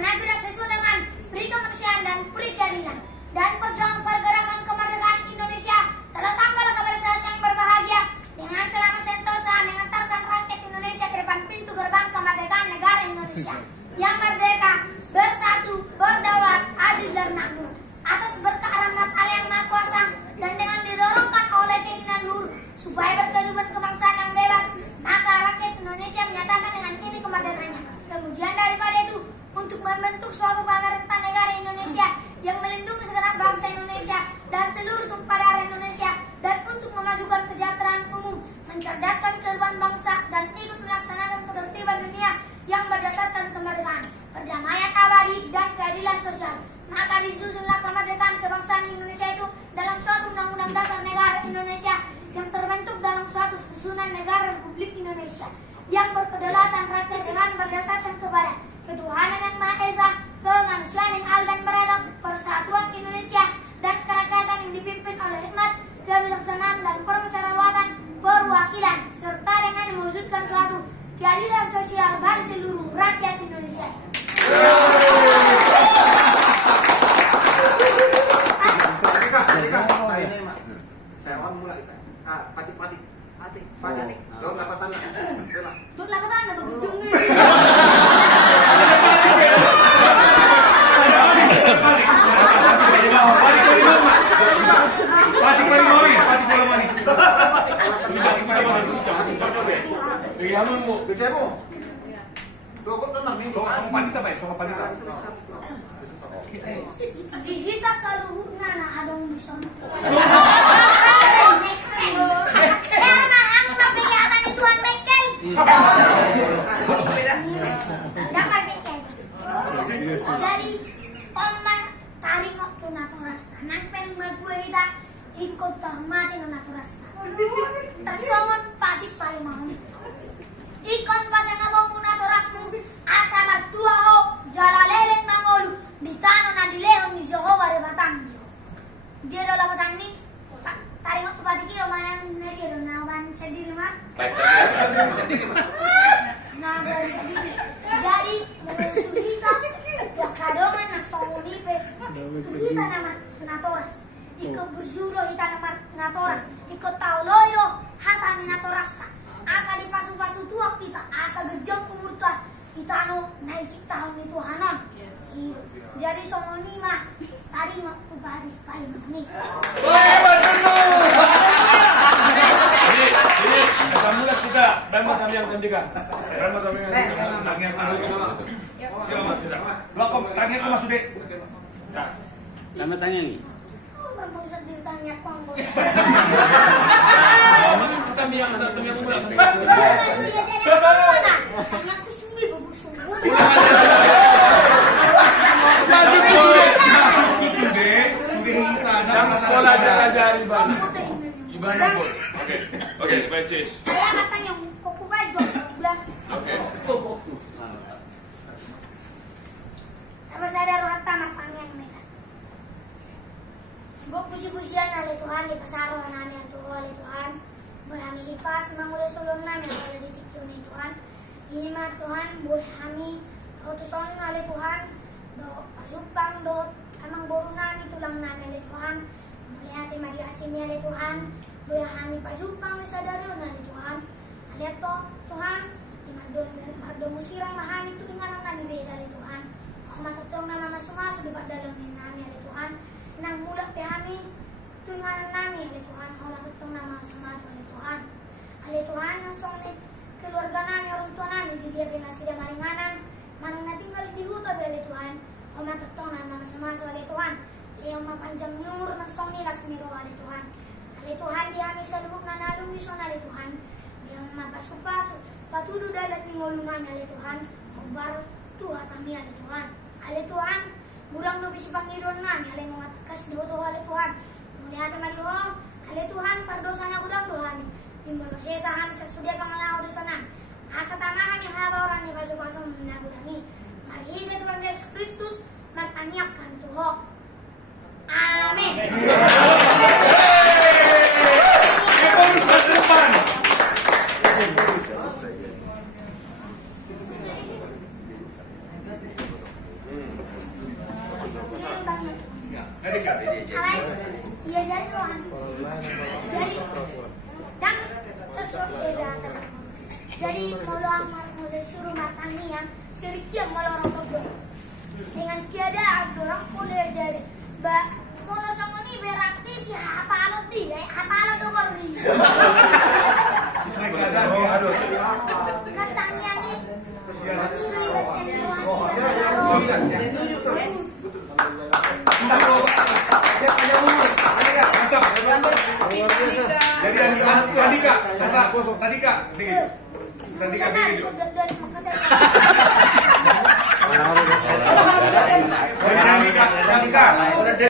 karena tidak sesuai dengan peri kemanusiaan dan peri keadilan. Dan perjuangan pergerakan kemerdekaan Indonesia telah sampailah kepada saat yang berbahagia dengan selama sentosa mengantarkan rakyat Indonesia ke depan pintu gerbang kemerdekaan negara Indonesia yang merdeka, bersatu, berdaulat, adil dan makmur atas berkah rahmat Allah yang Maha Kuasa, dan dengan didorongkan oleh keinginan luhur supaya berkehidupan kebangsaan yang bebas, maka rakyat Indonesia menyatakan dengan ini kemerdekaannya. Kemudian daripada itu, untuk membentuk suatu pemerintah negara Indonesia yang melindungi segenap bangsa Indonesia dan seluruh tumpah darah Indonesia, dan untuk memajukan kesejahteraan umum, mencerdaskan kehidupan bangsa, dan ikut melaksanakan ketertiban dunia yang berdasarkan kemerdekaan, perdamaian abadi, dan keadilan sosial. Maka disusunlah kemerdekaan kebangsaan Indonesia itu dalam suatu undang-undang dasar negara Indonesia yang terbentuk dalam suatu susunan negara Republik Indonesia yang berkedaulatan rakyat dengan berdasarkan kepada ketuhanan yang Maha Esa, kemanusiaan yang adil dan beradab, persatuan Indonesia, dan kerakyatan yang dipimpin oleh hikmat, kebijaksanaan, dan permusyawaratan perwakilan, serta dengan mewujudkan suatu keadilan sosial bagi seluruh rakyat Indonesia. Saya mau mulai kita. Patik. Dot lapatan lah. Dot lapatan lah begitu. Hihita selalu nana adong bisa. Karena aku kelihatan itu mekel. Dapat mekel. Jadi omar tarik waktu naturasta. Nampen gue kita ikut termati naturasta. Tersongon pati paling mau. Ikon pasang apa munatorasmu asa martua ho jalalelen mangolu ditano na dilehon ni Jehovah de batang. Dia do lapatan ni taring waktu pati kiro mana negi do nawan sendiri mah. Sendiri mah. Nah sendiri. Jadi menurut kita ya kadongan nak songonipe kita nama natoras. Ikut berjudo kita nama natoras. Ikut tauloiro hata ni natorasta. Asa di pasu-pasu tuak kita, asa gejang umur tuak kita no naisik tahun itu hanon. Jadi songoni mah tadi waktu balik paling nih. Ini kamulah kita bantu kami yang juga. Bantu kami yang Belakang tanya ke Mas Ude. Lama tanya nih. Bang sedih tanya pang. Kami yang satu yang pulang. Tanya aku sungguh bagus sungguh. Masuk Ude. Yang sekolah ajari bang. Ibadah pun. Oke, baik sis. Saya katanya kok baju belah. Oke. Apa sadar harta matangnya mereka. Gue puji-pujian oleh Tuhan di pasaran nami Tuhan oleh Tuhan. Kami hipas mangule sulung nami oleh ditikun Tuhan. Ini mah Tuhan boleh kami rotuson oleh Tuhan. Do pasupang do amang boru nami tulang nami oleh Tuhan. Melihat mari asimi oleh Tuhan. Boleh kami pasupang sadari oleh Tuhan. Lihat to Tuhan di mado musirang mahami tu tinggal nami beda oleh Tuhan. Aku matutong nama masuk-masuk di dalam nami oleh Tuhan. Nang mula pe kami tuingan nami oleh Tuhan, kau matutong nama masuk-masuk oleh Tuhan. Oleh Tuhan yang songit keluarga nami, orang tua nami di dia binasida maringanan, manang na tinggal di hutan oleh Tuhan, kau matutong nama masuk-masuk oleh Tuhan. Yang mapanjang umur ng song nila siniro oleh Tuhan. Oleh Tuhan di kami sa loob na nalong ison oleh Tuhan, yang mapasupaso patudo dalat ni ngulungan oleh Tuhan, ubar tuha kami oleh Tuhan. Oleh Tuhan burang no bisi Panginoon nami, alay mga kasdroto oleh Tuhan. Muli maliho, alay Tuhan, pardosa na gudang dohan. Di mo sa kami sa sudya pangalaw dosa nami. Asa tama kami haba orang ni paso-paso nagudangi. Marhiga Tuhan Yesus Kristus, martanyak kan tuho. Amin. Iya jadi Tuhan. Jadi dan sesuatu jadi kalau amar mulai suruh matang yang sedikit malah orang tua dengan keadaan orang boleh jadi kalau sama ini berarti si apa alat dia apa alat dokter nih katanya nih ini bahasa Tandika,